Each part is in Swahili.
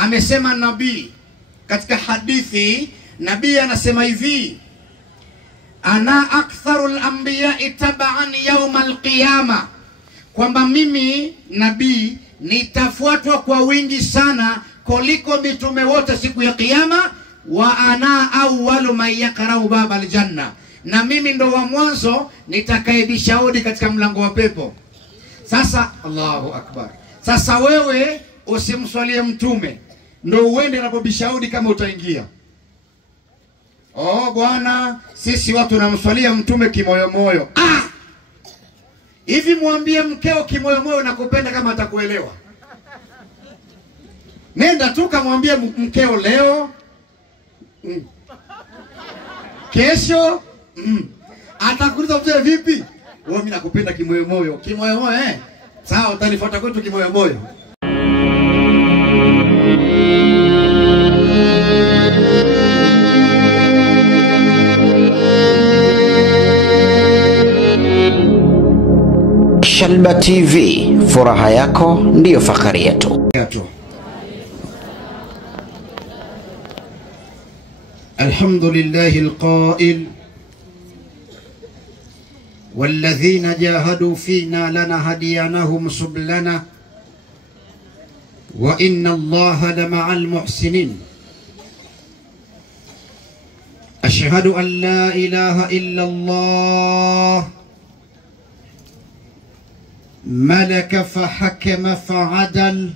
amesema nabii katika hadithi. Nabii anasema hivi, ana aktharul anbiya'i tab'an yawm al-qiyama, kwamba mimi nabii nitafuatwa kwa wingi sana kuliko mitume wote siku ya kiyama. Wa ana awwalu man yaqra'u baba al-janna, na mimi ndo wa mwanzo nitakayebisha hodi katika mlango wa pepo. Sasa Allahu akbar, sasa wewe usimswalie mtume ndo uende unapobisha hodi kama utaingia. Oh bwana, sisi watu tunamswalia mtume kimoyo moyo. Hivi mwambie mkeo kimoyo moyo nakupenda kama atakuelewa. Nenda tu kamwambie mkeo leo, kesho, atakuuliza mzee vipi? Wewe mimi nakupenda kimoyo moyo. Kimoyo moyo sawa, utanifuata kwetu kimoyo moyo. Shalba TV, furaha yako ndiyo fahari yetu. Alhamdulillahi alqa'il walladhina jahadu fina lanahdiyanahum sublana wa inna Allaha lama'al muhsinin. Ashhadu an la ilaha illa Allah ملك فحكم فعدل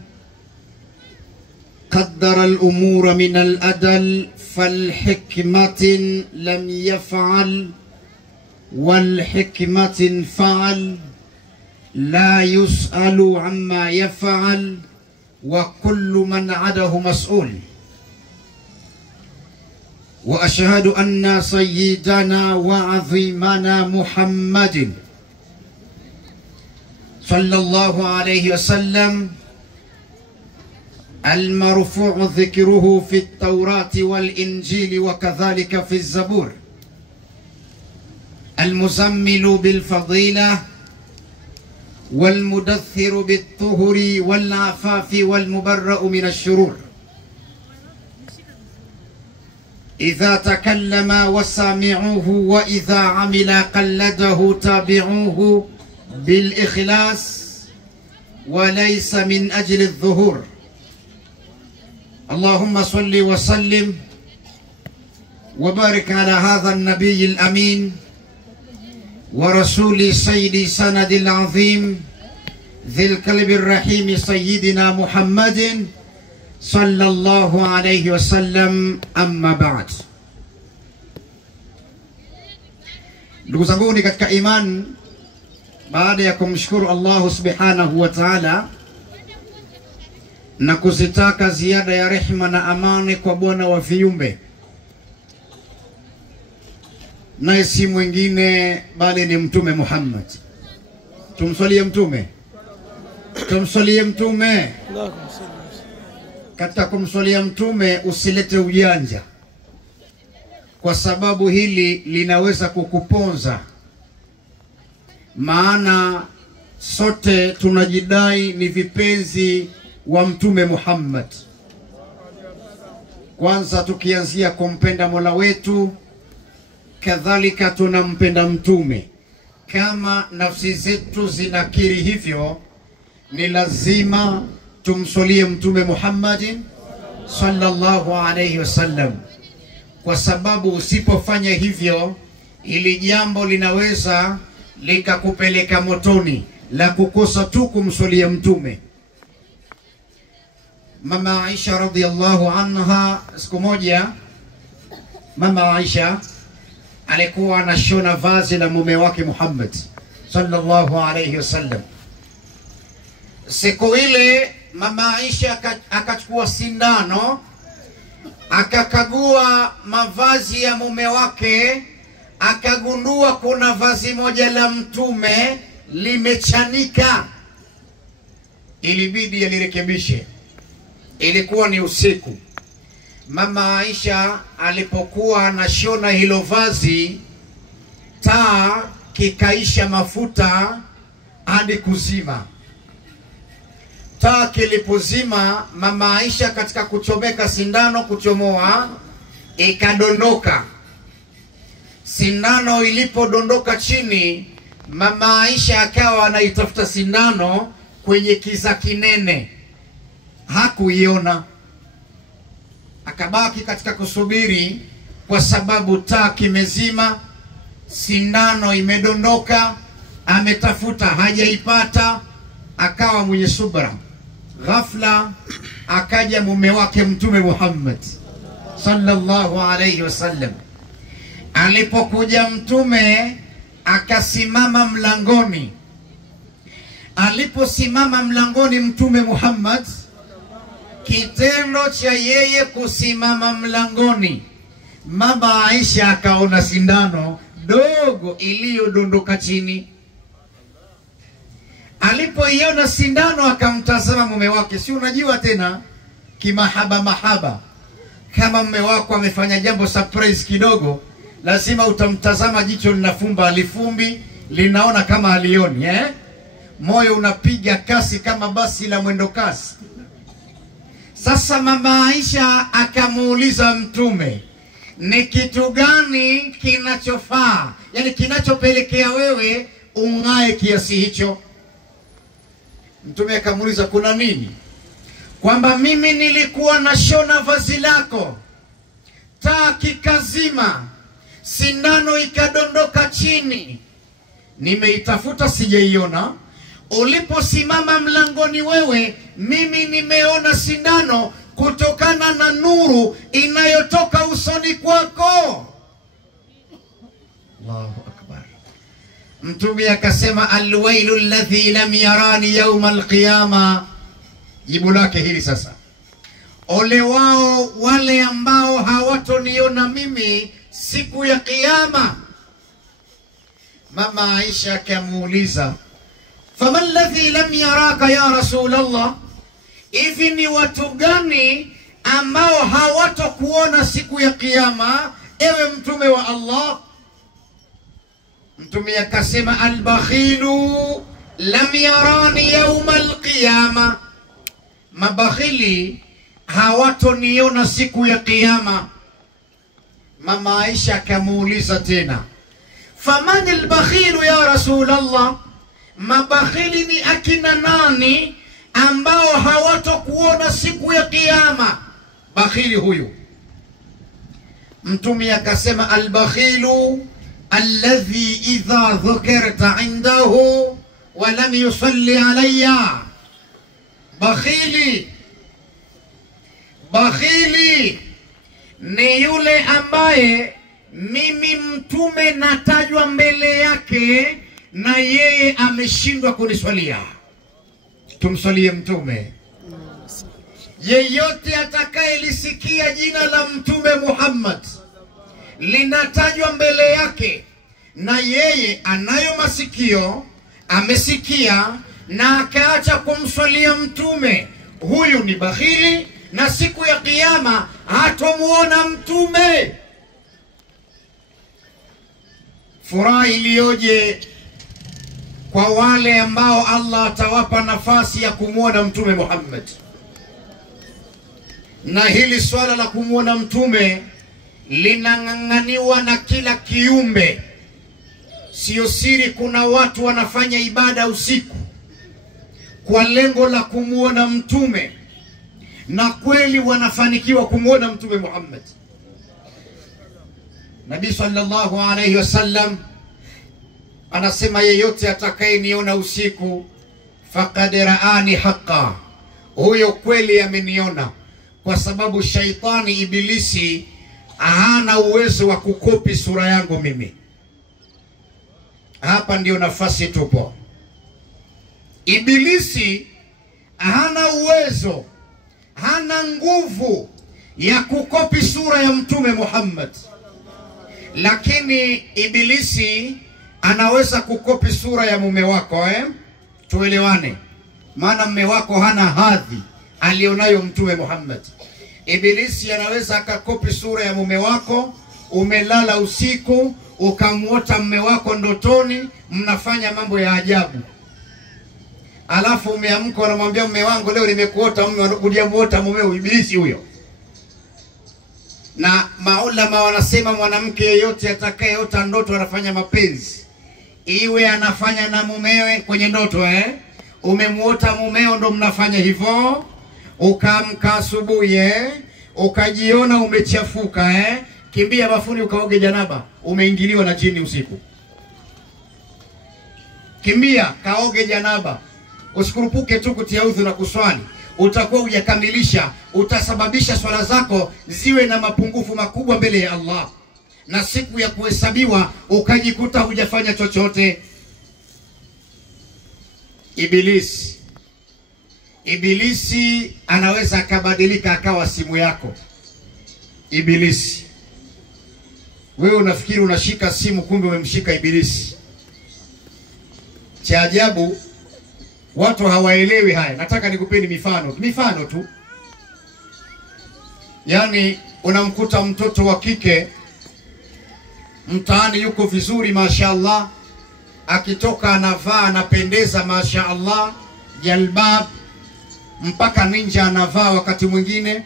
قدر الأمور من الأدل فالحكمة لم يفعل والحكمة فعل لا يسأل عما يفعل وكل من عده مسؤول. وأشهد أن سيدنا وعظيمنا محمد صلى الله عليه وسلم المرفوع ذكره في التوراة والإنجيل وكذلك في الزبور، المزمل بالفضيلة والمدثر بالطهر والعفاف والمبرأ من الشرور. إذا تكلم وسامعوه وإذا عمل قلده تابعوه بالإخلاص وليس من أجل الظهور. اللهم صل وسلم وبارك على هذا النبي الأمين ورسول سيد سند العظيم ذي القلب الرحيم سيدنا محمد صلى الله عليه وسلم. أما بعد، ndugu zanguni katika iman, baada ya kumshukuru Allah subhanahu wa ta'ala na kuzitaka ziada ya rehema na amani kwa bwana wa viumbe, naye si mwingine bali ni mtume Muhammad. Tumswalie mtume, tumswalie mtume. Katika kumswalia mtume usilete ujanja, kwa sababu hili linaweza kukuponza. Maana sote tunajidai ni vipenzi wa mtume Muhammad. Kwanza tukianzia kumpenda Mola wetu, kadhalika tunampenda mtume. Kama nafsi zetu zinakiri hivyo, ni lazima tumswalie mtume Muhammad sallallahu alayhi wasallam, kwa sababu usipofanya hivyo ili jambo linaweza likakupeleka motoni la kukosa tu kumswalia mtume. Mama Aisha radhiallahu anha, siku moja Mama Aisha alikuwa anashona vazi la mume wake Muhammad sallallahu alayhi wasallam. Siku ile Mama Aisha akachukua sindano, akakagua mavazi ya mume wake, akagundua kuna vazi moja la mtume limechanika. Ilibidi alirekebishe. Ilikuwa ni usiku. Mama Aisha alipokuwa anashona hilo vazi, taa kikaisha mafuta hadi kuzima. taa kilipozima, mama Aisha katika kuchomeka sindano kuchomoa ikadondoka. Sindano ilipodondoka chini, mama Aisha akawa anaitafuta sindano kwenye kiza kinene, hakuiona. Akabaki katika kusubiri, kwa sababu taa kimezima, sindano imedondoka, ametafuta hajaipata, akawa mwenye subra. Ghafla akaja mume wake Mtume Muhammad sallallahu alayhi wasallam. Alipokuja Mtume akasimama mlangoni. Aliposimama mlangoni Mtume Muhammad, kitendo cha yeye kusimama mlangoni, mama Aisha akaona sindano dogo iliyodondoka chini. Alipoiona sindano akamtazama mume wake. Si unajua tena kimahaba, kama mume wako amefanya jambo surprise kidogo, lazima utamtazama, jicho linafumba alifumbi, linaona kama alioni, moyo unapiga kasi kama basi la mwendo kasi. Sasa mama Aisha akamuuliza Mtume, ni kitu gani kinachofaa, yani kinachopelekea wewe ung'ae kiasi hicho? Mtume akamuuliza, kuna nini? Kwamba mimi nilikuwa na shona vazi lako, taa kikazima, sindano ikadondoka chini, nimeitafuta sijaiona. Uliposimama mlangoni wewe, mimi nimeona sindano kutokana na nuru inayotoka usoni kwako. Allahu akbar. Mtume akasema, alwailu alladhi lam yarani yawma alqiyama. Jibu lake hili sasa, ole wao wale ambao hawatoniona mimi siku ya kiyama. Mama Aisha akamuuliza, fama alladhi lam yaraka ya Rasulullah, hivi ni watu gani ambao hawatokuona siku ya kiyama ewe Mtume wa Allah? Mtume akasema, albakhilu lam yarani yawma alqiyama, mabakhili hawatoniona siku ya kiyama. Mama Aisha akamuuliza tena, faman albakhilu ya Rasulullah, mabakhili ni akina nani ambao hawatokuona siku ya kiyama? Bakhili huyu. Mtume akasema, albakhilu alladhi idha dhukirta indahu wa lam yusalli alayya. Bakhili ni yule ambaye mimi Mtume natajwa mbele yake na yeye ameshindwa kuniswalia. Tumswalie Mtume. Yeyote atakayelisikia jina la Mtume Muhammad linatajwa mbele yake na yeye anayo masikio, amesikia na akaacha kumswalia Mtume, huyu ni bakhili, na siku ya kiyama hatomuona Mtume. Furaha iliyoje kwa wale ambao Allah atawapa nafasi ya kumuona Mtume Muhammad. Na hili swala la kumuona Mtume linang'ang'aniwa na kila kiumbe. Sio siri, kuna watu wanafanya ibada usiku kwa lengo la kumuona Mtume, na kweli wanafanikiwa kumuona Mtume Muhammad. Nabii sallallahu alayhi wasallam anasema, yeyote atakayeniona usiku faqad raani haqa, huyo kweli ameniona. Kwa sababu shaitani ibilisi hana uwezo wa kukopi sura yangu mimi. Hapa ndio nafasi tupo. Ibilisi hana uwezo, hana nguvu ya kukopi sura ya Mtume Muhammad, lakini ibilisi anaweza kukopi sura ya mume wako. Tuelewane, maana mume wako hana hadhi alionayo Mtume Muhammad. Ibilisi anaweza akakopi sura ya mume wako. Umelala usiku ukamuota mume wako ndotoni, mnafanya mambo ya ajabu. alafu umeamka unamwambia mume wangu leo nimekuota mume, unakuja mumeo, ibilisi huyo. Na maulama wanasema mwanamke yeyote atakayeota ndoto anafanya mapenzi, iwe anafanya na mumewe kwenye ndoto umemuota mumeo ndo mnafanya hivyo, ukamka asubuhi ukajiona umechafuka kimbia bafuni ukaoge janaba, umeingiliwa na jini usiku. Kimbia kaoge janaba, usikurupuke tu kutia udhu na kuswali, utakuwa hujakamilisha, utasababisha swala zako ziwe na mapungufu makubwa mbele ya Allah, na siku ya kuhesabiwa ukajikuta hujafanya chochote. Ibilisi anaweza akabadilika akawa simu yako. Ibilisi, wewe unafikiri unashika simu, kumbe umemshika ibilisi. Cha ajabu watu hawaelewi haya. Nataka nikupeni mifano tu. Yani unamkuta mtoto wa kike mtaani yuko vizuri mashaallah, akitoka anavaa anapendeza mashaallah, jalbab mpaka ninja anavaa wakati mwingine,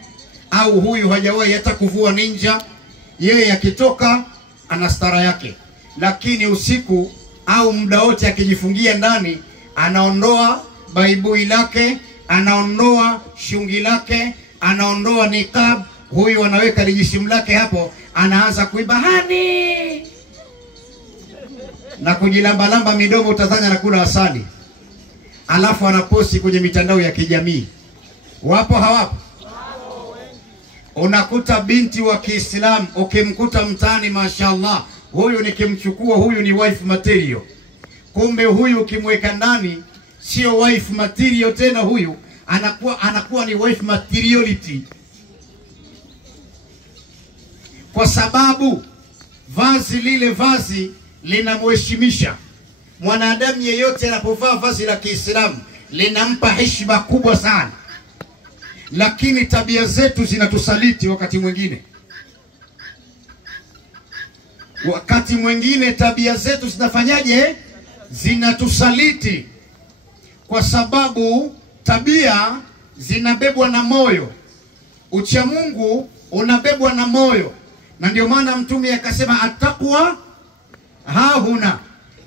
au huyu hajawahi hata kuvua ninja, yeye akitoka ana stara yake, lakini usiku au muda wote akijifungia ndani anaondoa baibui lake, anaondoa shungi lake, anaondoa niqab, huyu anaweka lijishimu lake hapo, anaanza kuiba hani na kujilambalamba midomo, utadhani anakula asali, alafu anaposti kwenye mitandao ya kijamii. Wapo hawapo? Unakuta binti wa Kiislamu ukimkuta mtaani mashaallah, huyu nikimchukua huyu ni wife material, kumbe huyu ukimweka ndani sio wife material tena, huyu anakuwa ni wife materiality, kwa sababu vazi linamheshimisha. Mwanadamu yeyote anapovaa vazi la Kiislamu linampa heshima kubwa sana, lakini tabia zetu zinatusaliti wakati mwingine tabia zetu zinafanyaje? Zinatusaliti, kwa sababu tabia zinabebwa na moyo, ucha Mungu unabebwa na moyo. Na ndio maana Mtume akasema attaqwa hahuna.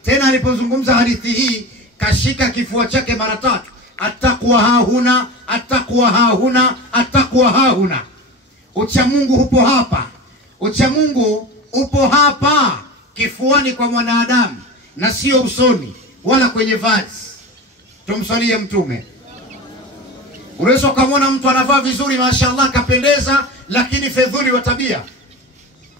Tena alipozungumza hadithi hii kashika kifua chake mara 3, attaqwa hahuna, attaqwa hahuna, attaqwa hahuna. Ucha Mungu upo hapa, ucha Mungu upo hapa kifuani kwa mwanadamu, na sio usoni wala kwenye vazi. Tumsalie Mtume. Unaweza kumwona mtu anavaa vizuri mashaallah kapendeza, lakini fedhuli wa tabia,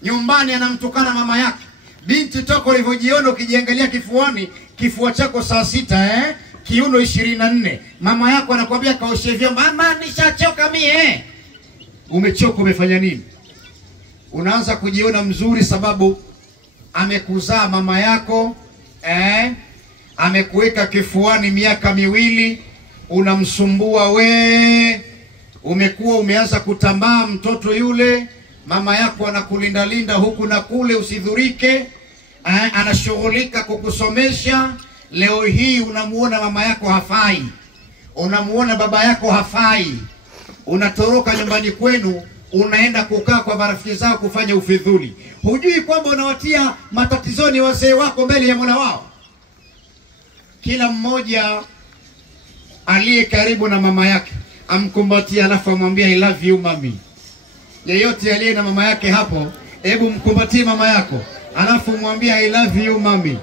nyumbani anamtukana mama yake. Binti toko ulivyojiona ukijiangalia kifuani, kifua chako saa 6 kiuno 24, mama yako anakuambia kaoshe vyombo, mama nishachoka mie. Umechoka, umefanya nini? Unaanza kujiona mzuri sababu amekuzaa mama yako, amekuweka kifuani miaka 2, unamsumbua umekuwa umeanza kutambaa mtoto yule, mama yako anakulinda huku na kule usidhurike, anashughulika kukusomesha. Leo hii unamuona mama yako hafai, unamuona baba yako hafai, unatoroka nyumbani kwenu, unaenda kukaa kwa marafiki zao kufanya ufidhuli. Hujui kwamba unawatia matatizoni wazee wako mbele ya Mola wao. Kila mmoja aliye karibu na mama yake amkumbatia, alafu amwambia I love you mami. Yeyote aliye na mama yake hapo, hebu mkumbatie mama yako, alafu mwambie I love you mami.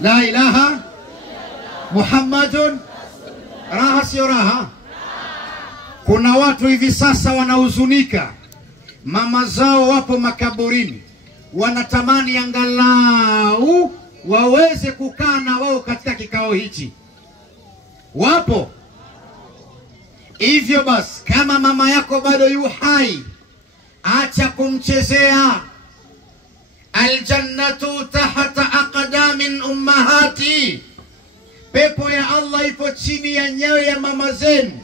La ilaha Muhammadun raha, sio raha. Kuna watu hivi sasa wanahuzunika, mama zao wapo makaburini, wanatamani angalau waweze kukaa na wao katika kikao hichi. Wapo. Hivyo basi, kama mama yako bado yu hai, acha kumchezea. Aljannatu tahta aqdamin ummahati, pepo ya Allah ipo chini ya nyayo ya mama zenu.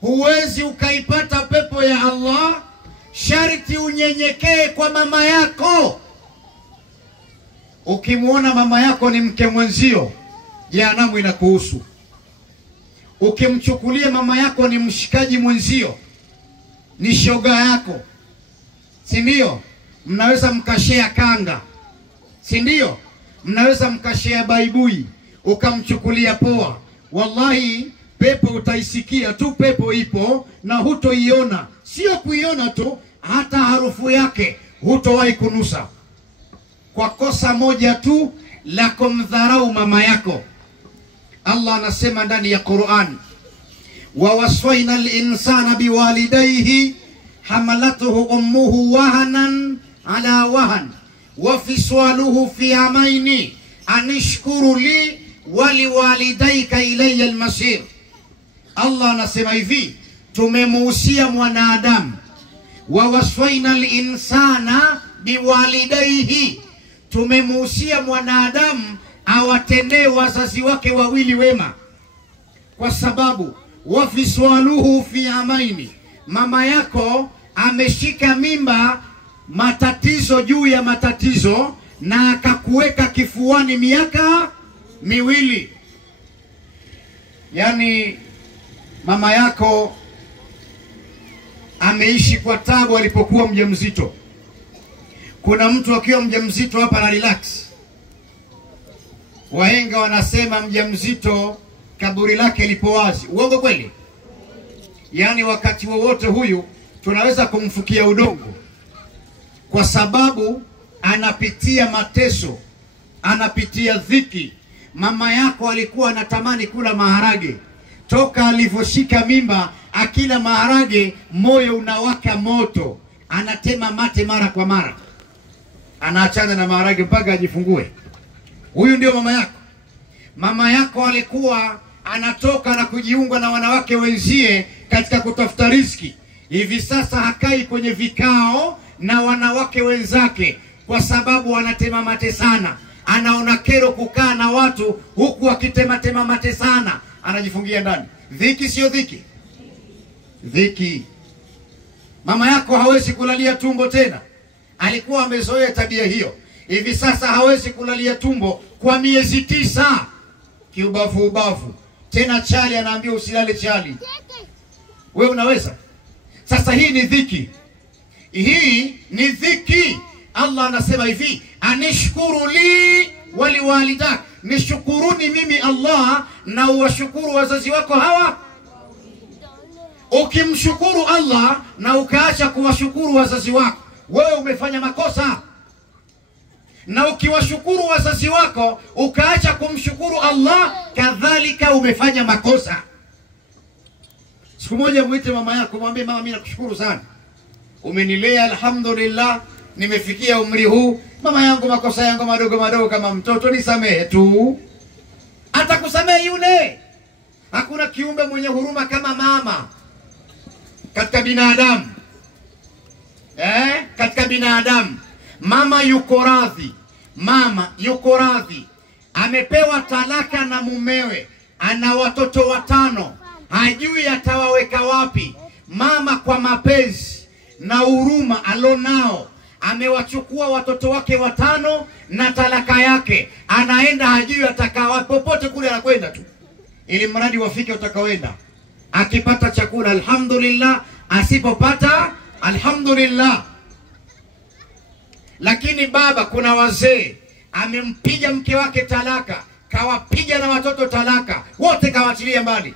Huwezi ukaipata pepo ya Allah, sharti unyenyekee kwa mama yako. Ukimuona mama yako ni mke mwenzio, jehanamu inakuhusu. Ukimchukulia mama yako ni mshikaji mwenzio, ni shoga yako, si ndio? Mnaweza mkashare kanga, si ndio? Mnaweza mkashare baibui, ukamchukulia poa. Wallahi pepo utaisikia tu, pepo ipo na hutoiona. Sio kuiona tu, hata harufu yake hutowahi kunusa, kwa kosa moja tu la kumdharau mama yako. Allah anasema ndani ya Qur'an, wa waswaina al-insana biwalidayhi hamalathu ummuhu wahanan ala wahan wa fiswaluhu fi amaini anishkuru li wa liwalidayka ilayya al-masir. Allah anasema hivi, tumemuhusia mwanadamu, wa waswaina al-insana biwalidayhi, tumemuhusia mwanadamu awatendee wazazi wake wawili wema, kwa sababu wafiswaluhu fi amaini, mama yako ameshika mimba matatizo juu ya matatizo na akakuweka kifuani miaka miwili. Yani mama yako ameishi kwa tabu alipokuwa mjamzito. Kuna mtu akiwa mjamzito hapa na relax. Wahenga wanasema mjamzito kaburi lake lipo wazi. Uongo kweli? Yani wakati wowote huyu tunaweza kumfukia udongo, kwa sababu anapitia mateso, anapitia dhiki. Mama yako alikuwa anatamani kula maharage, toka alivyoshika mimba akila maharage moyo unawaka moto, anatema mate mara kwa mara, anaachana na maharage mpaka ajifungue. Huyu ndio mama yako. Mama yako alikuwa anatoka na kujiunga na wanawake wenzie katika kutafuta riziki. Hivi sasa hakai kwenye vikao na wanawake wenzake kwa sababu anatema mate sana. Anaona kero kukaa na watu huku akitema mate sana, anajifungia ndani. Dhiki sio dhiki? Dhiki. Mama yako hawezi kulalia tumbo tena. Alikuwa amezoea tabia hiyo. Hivi sasa hawezi kulalia tumbo kwa miezi 9. Kiubavu ubavu. Tena chali anaambia usilale chali. Wewe unaweza? Sasa hii ni dhiki. Hii ni dhiki. Allah anasema hivi, anishkuru li wali walidak, nishukuruni mimi Allah na uwashukuru wazazi wako hawa. Ukimshukuru Allah na ukaacha kuwashukuru wazazi wako, wewe umefanya makosa. Na ukiwashukuru wazazi wako ukaacha kumshukuru Allah, kadhalika umefanya makosa. Siku moja muite mama yako, mwambie mama, mimi nakushukuru sana, umenilea alhamdulillah, nimefikia umri huu. Mama yangu makosa yangu madogo madogo kama mtoto, nisamehe tu. Atakusamehe yule. Hakuna kiumbe mwenye huruma kama mama katika binadamu. Katika binadamu mama yuko radhi. Mama yuko radhi. Amepewa talaka na mumewe, ana watoto 5, hajui atawaweka wapi. Mama kwa mapenzi na huruma alonao amewachukua watoto wake 5 na talaka yake, anaenda hajui atakawa popote kule, anakwenda tu ili mradi wafike utakaoenda. Akipata chakula alhamdulillah, asipopata alhamdulillah. Lakini baba, kuna wazee amempiga mke wake talaka, kawapiga na watoto talaka, wote kawatilia mbali,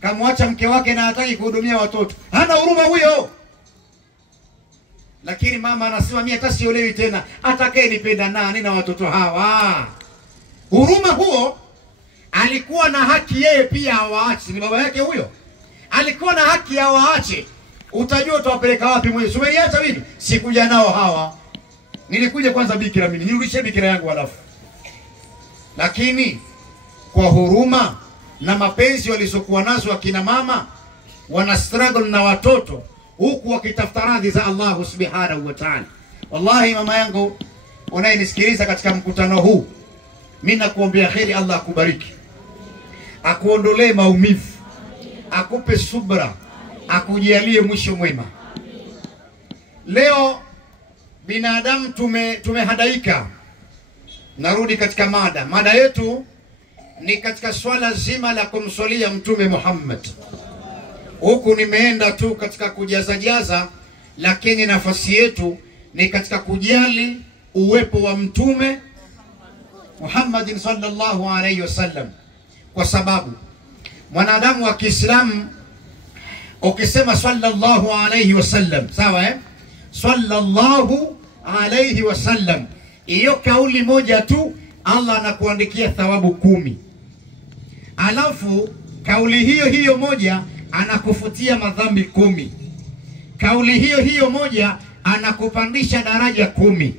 kamwacha mke wake na hataki kuhudumia watoto. Hana huruma huyo. Lakini mama anasema mimi hata siolewi tena, atakaye nipenda nani na watoto hawa? Huruma huo. Alikuwa na haki yeye pia awaache, ni baba yake huyo. Alikuwa na haki ya waache. Utajua utawapeleka wapi mwenyewe. Umeniacha mimi? Sikuja nao hawa. Nilikuja kwanza bikira mimi, nirudishe bikira yangu halafu. Lakini kwa huruma na mapenzi walizokuwa nazo akina mama, wana struggle na watoto huku wakitafuta radhi za Allah subhanahu wa ta'ala. Wallahi mama yangu unayenisikiliza katika mkutano huu, mimi nakuombea kheri. Allah akubariki, akuondolee maumivu, akupe subra, akujalie mwisho mwema. Leo binadamu tumehadaika. Narudi katika mada yetu ni katika swala zima la kumswalia Mtume Muhammad. Huku nimeenda tu katika kujaza, lakini nafasi yetu ni katika kujali uwepo wa Mtume Muhammad sallallahu alayhi wasallam, kwa sababu mwanadamu wa Kiislamu ukisema sallallahu alayhi wasallam, sawa sallallahu alayhi wasallam, hiyo kauli moja tu Allah anakuandikia thawabu 10. Alafu kauli hiyo moja anakufutia madhambi 10. Kauli hiyo moja anakupandisha daraja 10.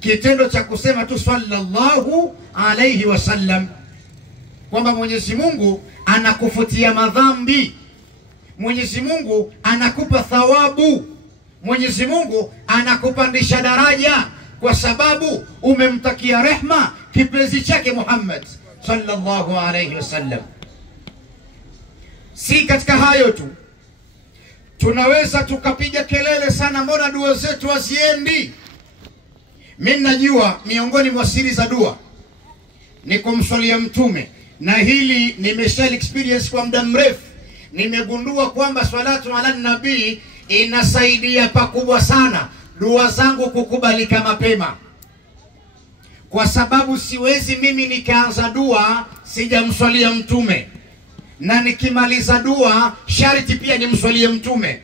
Kitendo cha kusema tu sallallahu alayhi wasallam, kwamba Mwenyezi Mungu anakufutia madhambi, Mwenyezi Mungu anakupa thawabu, Mwenyezi Mungu anakupandisha daraja, kwa sababu umemtakia rehma kipenzi chake Muhammad sallallahu alayhi wasallam. Si katika hayo tu, tunaweza tukapiga kelele sana, mbona dua zetu haziendi? Mimi najua miongoni mwa siri za dua ni kumswalia Mtume, na hili nimesha experience kwa muda mrefu. Nimegundua kwamba salatu ala nabii inasaidia pakubwa sana dua zangu kukubalika mapema, kwa sababu siwezi mimi nikaanza dua sijamswalia Mtume, na nikimaliza dua sharti pia nimswalie Mtume.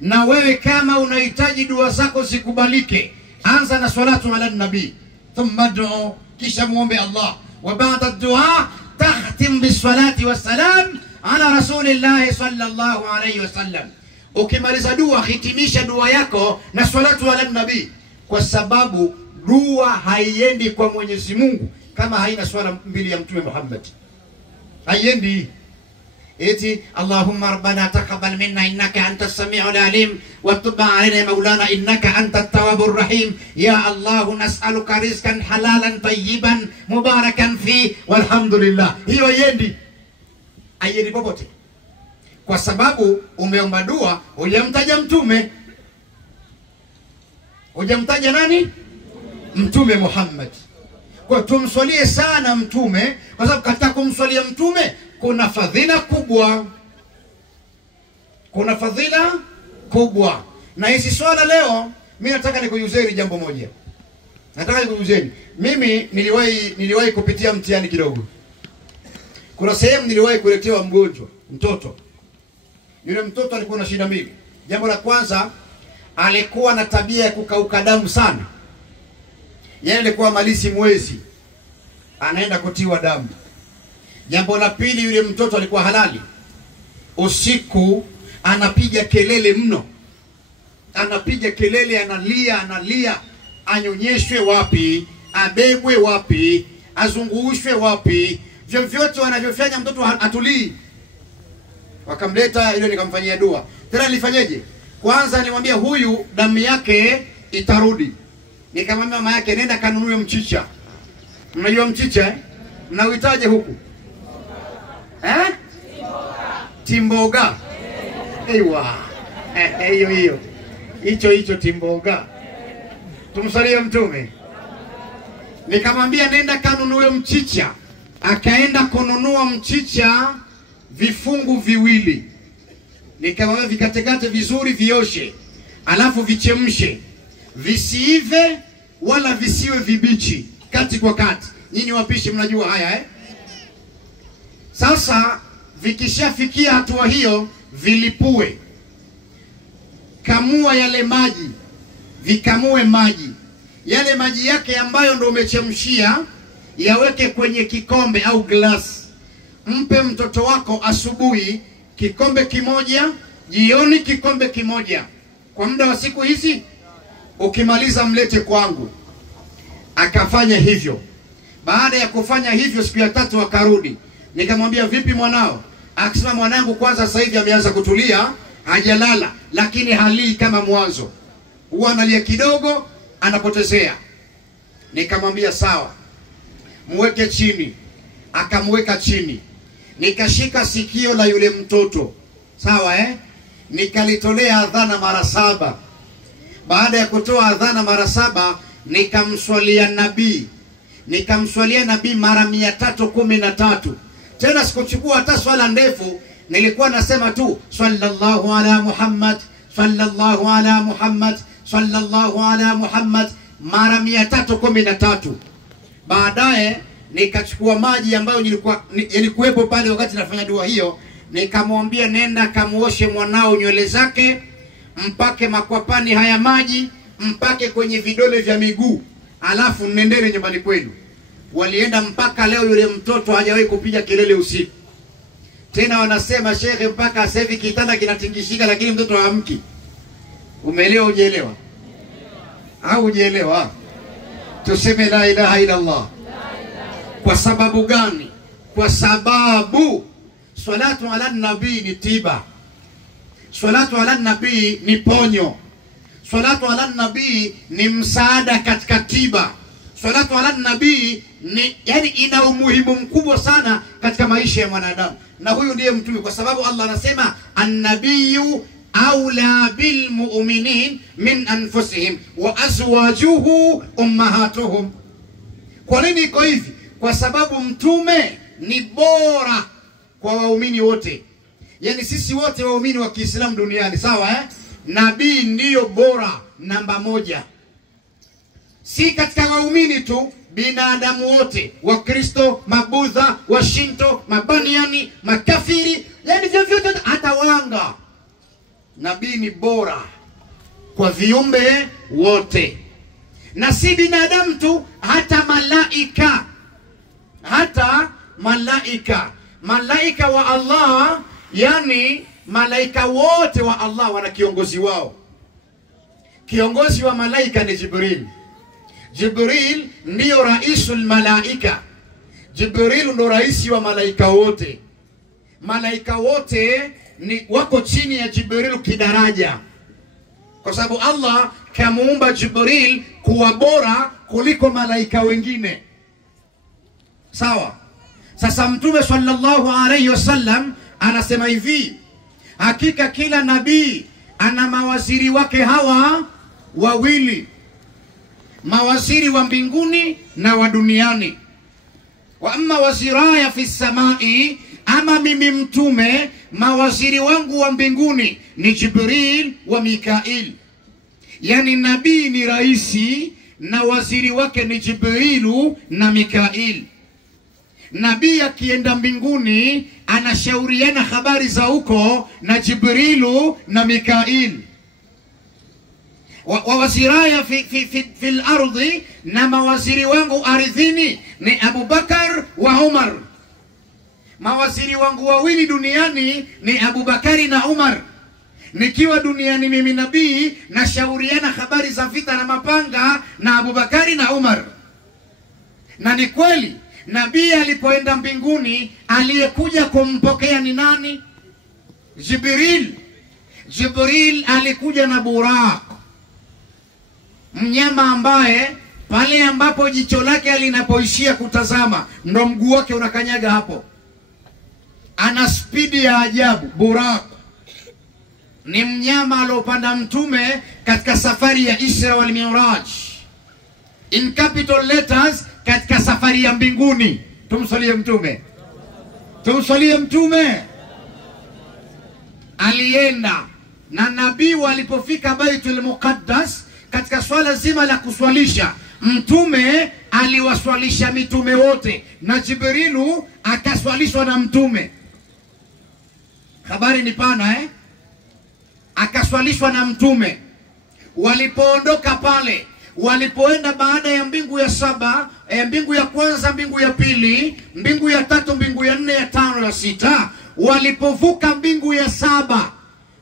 Na wewe kama unahitaji dua zako zikubalike, anza na salatu ala nabii, thumma du'a, kisha muombe Allah, wa ba'da dua tahtim bisalati wassalam ala rasulillah sallallahu alayhi wasallam. Ukimaliza dua hitimisha dua yako na salatu ala nabii, kwa sababu dua haiendi kwa Mwenyezi Mungu kama haina swala mbili ya Mtume Muhammad. Haiendi eti Allahumma rabbana taqabbal minna innaka antas sami'ul alim wa tub alayna maulana innaka antat tawwabur rahim ya Allah nas'aluka rizqan halalan tayyiban mubarakan fi walhamdulillah. Hiyo haiendi popote, kwa sababu umeomba dua hujamtaja Mtume. Hujamtaja nani? Mtume Muhammad. Kwa tumswalie sana Mtume, kwa sababu katika kumswalia Mtume kuna fadhila kubwa, kuna fadhila kubwa. Na hizi swala leo mimi nataka nikujuzeni jambo moja. Nataka nikujuzeni, mimi niliwahi kupitia mtihani kidogo. Kuna sehemu niliwahi kuletewa mgonjwa, mtoto. Yule mtoto alikuwa na shida mbili. Jambo la kwanza, alikuwa na tabia ya kukauka damu sana. Yeye alikuwa malisi mwezi, anaenda kutiwa damu. Jambo la pili, yule mtoto alikuwa halali. Usiku anapiga kelele mno, anapiga kelele, analia, anyonyeshwe wapi, abebwe wapi, azungushwe wapi, vyovyote wanavyofanya mtoto atulii. Wakamleta ile, nikamfanyia dua. Tena nilifanyaje? Kwanza nilimwambia huyu damu yake itarudi. Nikamwambia mama yake, nenda kanunue mchicha. Mnajua mchicha mnauitaje huku? Timboga. Ewa. Hicho timboga. Tumsalie Mtume. Nikamwambia nenda kanunue mchicha. Akaenda kununua mchicha vifungu viwili. Nikamwambia vikatekate vizuri, vioshe, alafu vichemshe, visiive wala visiwe vibichi, kati kwa kati. Nyinyi wapishi mnajua haya Sasa vikishafikia hatua hiyo, vilipue, kamua yale maji, vikamue maji. Yale maji yake ambayo ndo umechemshia, yaweke kwenye kikombe au glasi. Mpe mtoto wako asubuhi kikombe kimoja, jioni kikombe kimoja, kwa muda wa siku hizi. Ukimaliza mlete kwangu. Akafanya hivyo. Baada ya kufanya hivyo, siku ya tatu akarudi. Nikamwambia vipi mwanao? Akasema mwanangu kwanza sasa hivi ameanza kutulia, hajalala, lakini halii kama mwanzo. Huwa analia kidogo, anapotezea. Nikamwambia sawa, muweke chini. Akamweka chini. Nikashika sikio la yule mtoto. Sawa nikalitolea adhana mara 7. Baada ya kutoa adhana mara 7, nikamswalia nabii. nikamswalia nabii mara 313. Tena sikuchukua hata swala ndefu, nilikuwa nasema tu sallallahu ala Muhammad, sallallahu ala Muhammad, sallallahu ala Muhammad mara 313. Baadaye nikachukua maji ambayo nilikuwepo pale wakati nafanya dua hiyo, nikamwambia nenda kamuoshe mwanao nywele zake, mpake makwapani haya maji, mpake kwenye vidole vya miguu, alafu nendele nyumbani kwenu. Walienda mpaka leo yule mtoto hajawahi kupiga kelele usiku. Tena wanasema shekhe, mpaka sasa hivi kitanda kinatingishika lakini mtoto haamki. Umeelewa hujaelewa? Au hujaelewa? Tuseme la ilaha illa Allah. Kwa sababu gani? Kwa sababu salatu ala nabii ni tiba. Salatu ala nabii ni ponyo. Salatu ala nabii ni msaada katika tiba. Salatu ala nabii ni yani ina umuhimu mkubwa sana katika maisha ya mwanadamu. Na huyu ndiye mtume, kwa sababu Allah anasema an-nabiyyu aula bil mu'minin min anfusihim wa azwajuhu ummahatuhum. Kwa nini iko hivi? Kwa sababu mtume ni bora kwa waumini wote. Yani sisi wote waumini wa Kiislamu duniani, sawa eh? Nabii ndiyo bora namba 1. Si katika waumini tu, binadamu wote, Wakristo, Mabudha, Washinto, Mabaniani, makafiri, yani vyovyote, hata wanga. Nabii ni bora kwa viumbe wote. Na si binadamu tu, hata malaika. Hata malaika. Malaika wa Allah, yani malaika wote wa Allah wana kiongozi wao. Kiongozi wa malaika ni Jibril. Jibril ndiyo raisul malaika. Jibril ndo raisi wa malaika wote. Malaika wote ni wako chini ya Jibril kidaraja, kwa sababu Allah kamuumba Jibril kuwa bora kuliko malaika wengine. Sawa? Sasa Mtume sallallahu alayhi wasallam anasema hivi, hakika kila nabii ana mawaziri wake hawa wawili, mawaziri wa mbinguni na wa duniani. Wa amma waziraya fi samai, ama mimi mtume mawaziri wangu wa mbinguni ni Jibril wa Mikail. Yani nabii ni raisi na waziri wake ni Jibrilu na Mikail. Nabii akienda mbinguni anashauriana habari za huko na Jibrilu na Mikail. Wa waziraya fil ardi, na mawaziri wangu ardhini ni Abu Bakar wa Umar. Mawaziri wangu wawili duniani ni Abu Bakari na Umar. Nikiwa duniani mimi nabii nashauriana habari za vita na mapanga na Abu Bakari na Umar. Na ni kweli nabii alipoenda mbinguni aliyekuja kumpokea ni nani? Jibril. Jibril alikuja na Buraq, mnyama ambaye pale ambapo jicho lake linapoishia kutazama ndo mguu wake unakanyaga hapo. Ana spidi ya ajabu. Buraq ni mnyama aliopanda mtume katika safari ya Isra wal Mi'raj, in capital letters, katika safari ya mbinguni. Tumsalie mtume, tumsalie mtume. Alienda na nabii walipofika Baitul Muqaddas, katika swala zima la kuswalisha, mtume aliwaswalisha mitume wote na Jibrilu akaswalishwa na mtume. Habari ni pana eh? Akaswalishwa na mtume. Walipoondoka pale, walipoenda baada ya mbingu ya 7, mbingu ya kwanza, mbingu ya pili, mbingu ya 3, mbingu ya 4, ya 5 na 6, walipovuka mbingu ya 7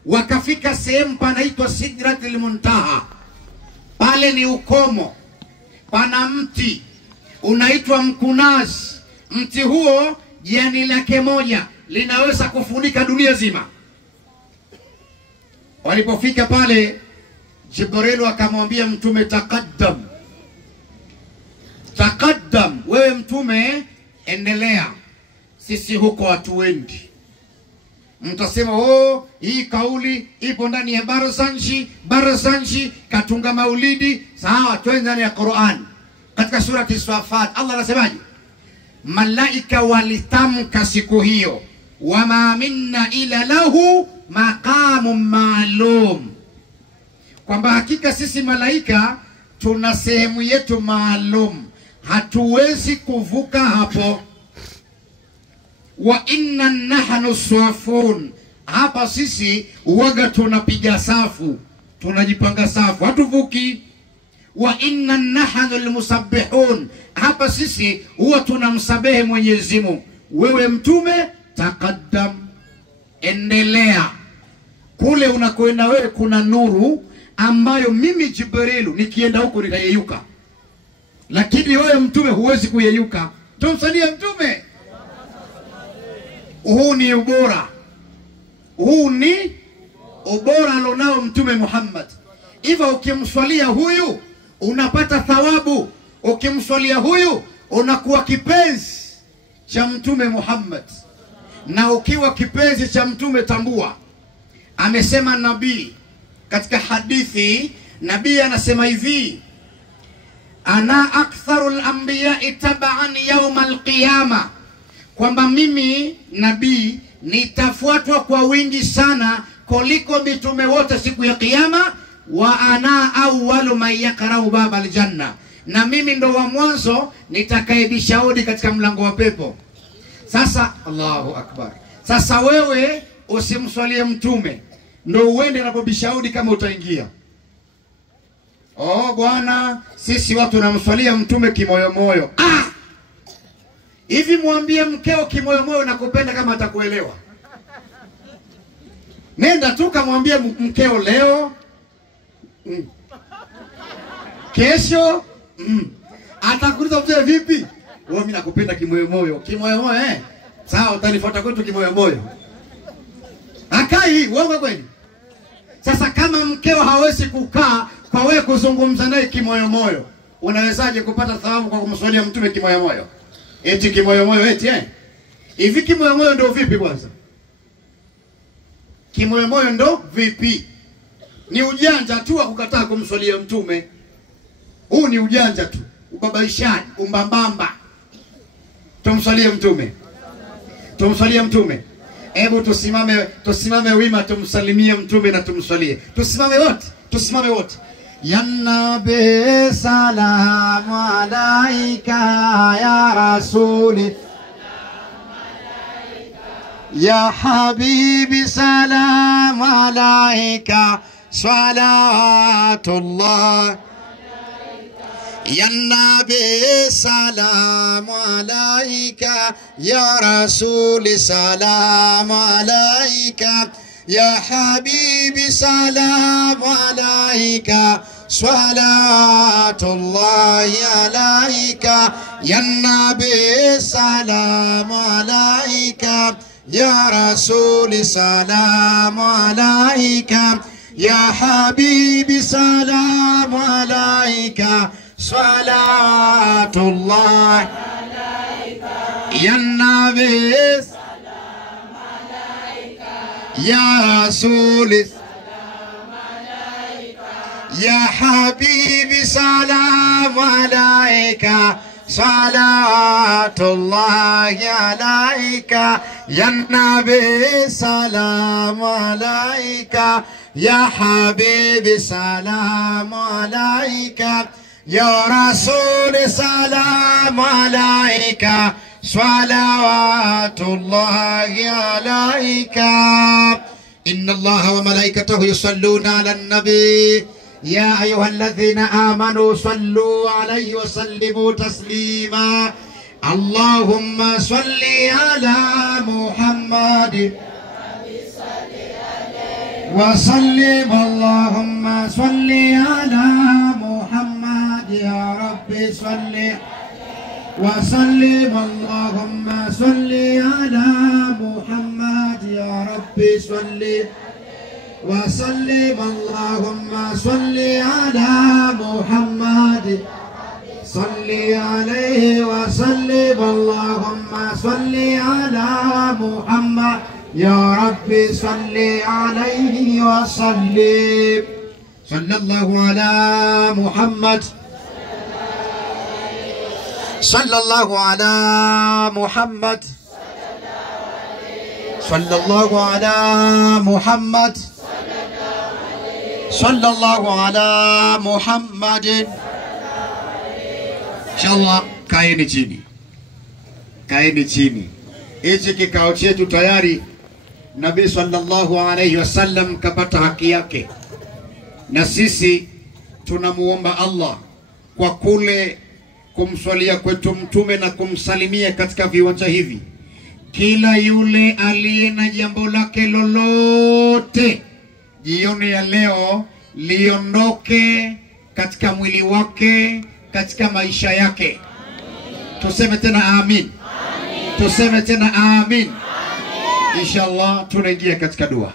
wakafika sehemu panaitwa Sidratul Muntaha. Pale ni ukomo, pana mti unaitwa mkunazi. Mti huo jani lake moja linaweza kufunika dunia zima. Walipofika pale, Jibril akamwambia mtume, taqaddam, taqaddam, wewe mtume endelea, sisi huko hatuendi. Mtasema oh, hii kauli ipo ndani ya Barzanji, Barzanji katunga maulidi. Sawa, twende ndani ya Qur'an. katika surati Swafat Allah anasemaje? Malaika walitamka siku hiyo, wama minna ila lahu maqamun maalum, kwamba hakika sisi malaika tuna sehemu yetu maalum, hatuwezi kuvuka hapo. Wa inna nahnu swafun, hapa sisi uwaga tunapiga safu, tunajipanga safu, hatuvuki. Wa inna nahnu almusabbihun, hapa sisi huwa tunamsabehe Mwenyezi Mungu. Wewe mtume, taqaddam, endelea. Kule unakoenda wewe kuna nuru ambayo mimi Jibrilu nikienda huko nitayeyuka, lakini wewe mtume huwezi kuyeyuka. Tumsalie mtume. Huu ni ubora, huu ni ubora alionao mtume Muhammad. Hivyo ukimswalia huyu unapata thawabu, ukimswalia huyu unakuwa kipenzi cha mtume Muhammad. Na ukiwa kipenzi cha mtume, tambua, amesema nabii katika hadithi, nabii anasema hivi, ana aktharul anbiya'i tab'an yawm al-qiyama, kwamba mimi nabii nitafuatwa kwa wingi sana kuliko mitume wote siku ya kiyama. Wa ana awwalu man yaqra'u baba aljanna, na mimi ndo wa mwanzo nitakayebishaudi katika mlango wa pepo. Sasa Allahu akbar, sasa wewe usimswalie mtume ndo uende unapobishaudi kama utaingia. Oh bwana, sisi watu tunamswalia mtume kimoyo moyo. Hivi mwambie mkeo kimoyo moyo nakupenda kama atakuelewa. Nenda tu kamwambie mkeo leo, kesho, atakuuliza mzee vipi? Wewe mimi nakupenda kimoyo moyo. Kimoyo moyo sawa, utanifuata kwetu kimoyo moyo. Akai uongo kweli? Sasa kama mkeo hawezi kukaa kwa wewe kuzungumza naye kimoyo moyo, unawezaje kupata thawabu kwa kumswalia mtume kimoyo moyo? Eti kimoyo moyo eti hivi kimoyo moyo ndio vipi kwanza? Kimoyo moyo ndo vipi? Ni ujanja tu wa kukataa kumswalia mtume. Huu ni ujanja tu, ubabaishaji, umbambamba. Tumswalie mtume. Tumswalie mtume. Hebu tusimame wima, tumsalimie mtume na tumswalie. Tusimame wote. Ya Nabi salamu alaika ya Rasuli ya Habibi salamu alaika salatullah. Ya Nabi salamu alaika ya Rasuli salamu alaika ya Habibi salamu alaika salatullahi alaika. Ya Nabi salamu alaika ya Rasuli salamu alaika ya Habibi salamu alaika salatullah. Ya Nabi salamu alaika ya Rasuli salamu alaika ya Habibi salamu alaika salatullah alaika. Ya Nabi salamu alaika ya Habibi salamu alaika ya Rasul salamu alaika salawatullahi alaika. Inna Allaha wa malaikatahu yusalluna ala nabi ya ayyuhalladhina amanu sallu alayhi wa sallimu taslima. Allahumma salli ala Muhammad wa sallim. Allahumma salli ala Muhammad ya Rabbi salli wa sallim. Allahumma salli ala Muhammad ya Rabbi salli wa sallim. Allahumma salli ala Muhammad salli alayhi wa sallim. Allahumma salli ala Muhammad ya Rabbi salli alayhi wa sallim. Sallallahu ala Muhammad sallallahu ala Muhammad, sallallahu ala Muhammad, sallallahu ala Muhammadin. Inshallah, kaeni chini, kaeni chini. Hichi kikao chetu tayari Nabii sallallahu alayhi wasallam kapata haki yake, na sisi tunamuomba Allah kwa kule kumswalia kwetu mtume na kumsalimia katika viwanja hivi, kila yule aliye na jambo lake lolote jioni ya leo liondoke katika mwili wake, katika maisha yake. Tuseme tena amin. Tuseme tena amin. Inshallah tunaingia katika dua.